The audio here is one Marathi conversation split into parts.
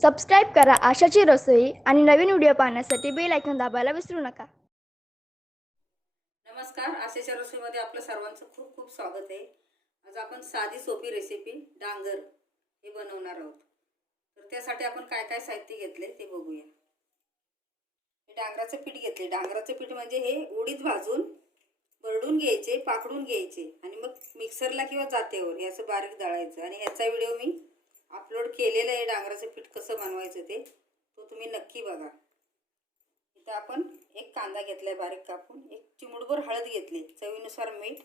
सबस्क्राईब करा आशाची रसोई आणि नवीन व्हिडिओ पाहण्यासाठी बेल आयकॉन दाबायला विसरू नका। नमस्कार, आशाच्या रसोईमध्ये आपलं सर्वांचं खूप खूप स्वागत आहे। आज आपण साधी सोपी रेसिपी डांगर हे बनवणार आहोत। तर त्यासाठी आपण काय काय साहित्य घेतले ते बघूया। हे डांगराचं पीठ घेतले। डांगराचं पीठ म्हणजे हे उडीद भाजून भरडून घ्यायचे, पाकडून घ्यायचे आणि मग मिक्सरला किंवा जात्यावर हे असं बारीक दळायचं। आणि ह्याचा व्हिडिओ मी अपलोड केलेला आहे, डांगराचं पीठ कसं बनवायचं ते, तो तुम्ही नक्की बघा। इथं आपण एक कांदा घेतलाय बारीक कापून, एक चिमूटभर हळद घेतली, चवीनुसार मीठ,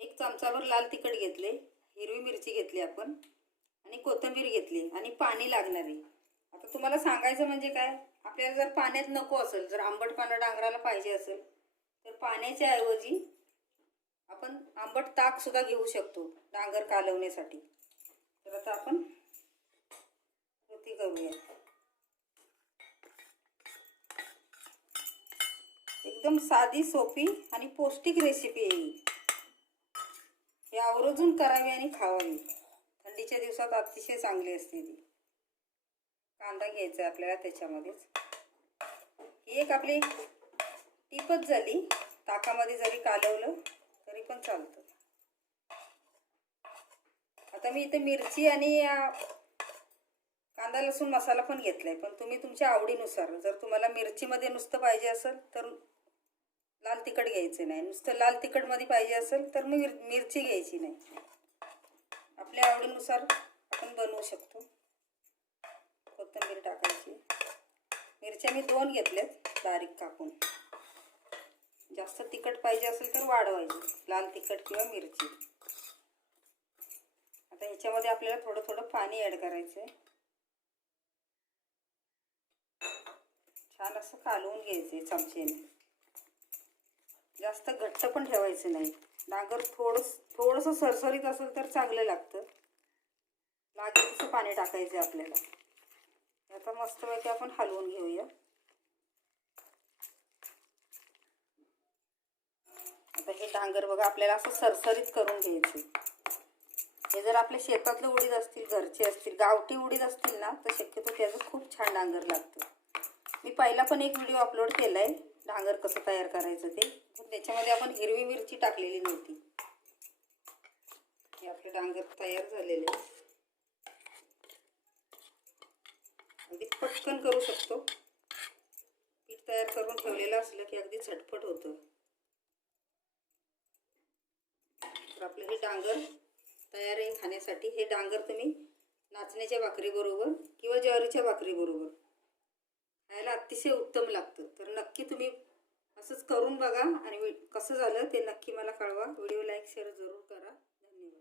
एक चमचाभर लाल तिखट घेतले, हिरवी मिरची घेतली आपण आणि कोथिंबीर घेतली आणि पाणी लागणार आहे। आता तुम्हाला सांगायचं म्हणजे काय, आपल्याला जर पाण्यात नको असेल, जर आंबटपणा डांगराला पाहिजे असेल तर पाण्याच्या ऐवजी आपण आंबट ताक सुद्धा घेऊ शकतो डांगर कालवण्यासाठी। तर आता आपण कृती करूया। एकदम साधी सोपी आणि पौष्टिक रेसिपी आहे ही आवर्जून करावी आणि खावावी। थंडीच्या दिवसात अतिशय चांगली असते ती। कांदा घ्यायचा आहे आपल्याला, त्याच्यामध्येच ही एक आपली टिपच झाली। ताकामध्ये जरी कालवलं तरी पण चालतं। आता मी इथे मिरची आणि कांदा लसूण मसाला पण घेतलाय, पण तुम्ही तुमच्या आवडीनुसार, जर तुम्हाला मिरचीमध्ये नुसतं पाहिजे असेल तर लाल तिखट घ्यायचं नाही, नुसतं लाल तिखट मध्ये पाहिजे असेल तर मिरची घ्यायची नाही। आपल्या आवडीनुसार आपण बनवू शकतो। कोथिंबीर टाकायची। मिरच्या मी 2 घेतल्यात बारीक कापून। जास्त तिखट पाहिजे असेल तर वाढवायची, लाल तिखट किंवा मिरची। आता ह्याच्यामध्ये आपल्याला थोडं थोडं पाणी ॲड करायचं आहे। छान असं कालवून घ्यायचं चमच्याने। जास्त घट्ट पण ठेवायचं नाही। डांगर थोडंसं सरसरीत असेल तर चांगलं लागतं। लागेल तसं पाणी टाकायचं आपल्याला। आता मस्तपैकी आपण हलवून घेऊया। आता हे डांगर बघा, आपल्याला असं सरसरीत करून घ्यायचं। हे जर आपल्या शेतातले उडीद असतील, घरचे असतील, गावठी उडीद असतील ना, तर शक्यतो त्याचं खूप छान डांगर लागतं। मी पहिला पण एक व्हिडिओ अपलोड केलाय डांगर कसं तयार करायचं ते, पण त्याच्यामध्ये आपण हिरवी मिरची टाकलेली नव्हती। हे आपले डांगर तयार झालेले, अगदी पटकन करू शकतो। पीठ तयार करून ठेवलेलं असलं की अगदी झटपट होतं। तर आपलं हे डांगर तयार आहे खाण्यासाठी। हे डांगर तुम्ही नाचण्याच्या भाकरीबरोबर किंवा ज्वारीच्या भाकरीबरोबर खायला अतिशय उत्तम लागतं। तर नक्की तुम्ही असंच करून बघा आणि कसं झालं ते नक्की मला कळवा। व्हिडिओ लाईक शेअर जरूर करा। धन्यवाद।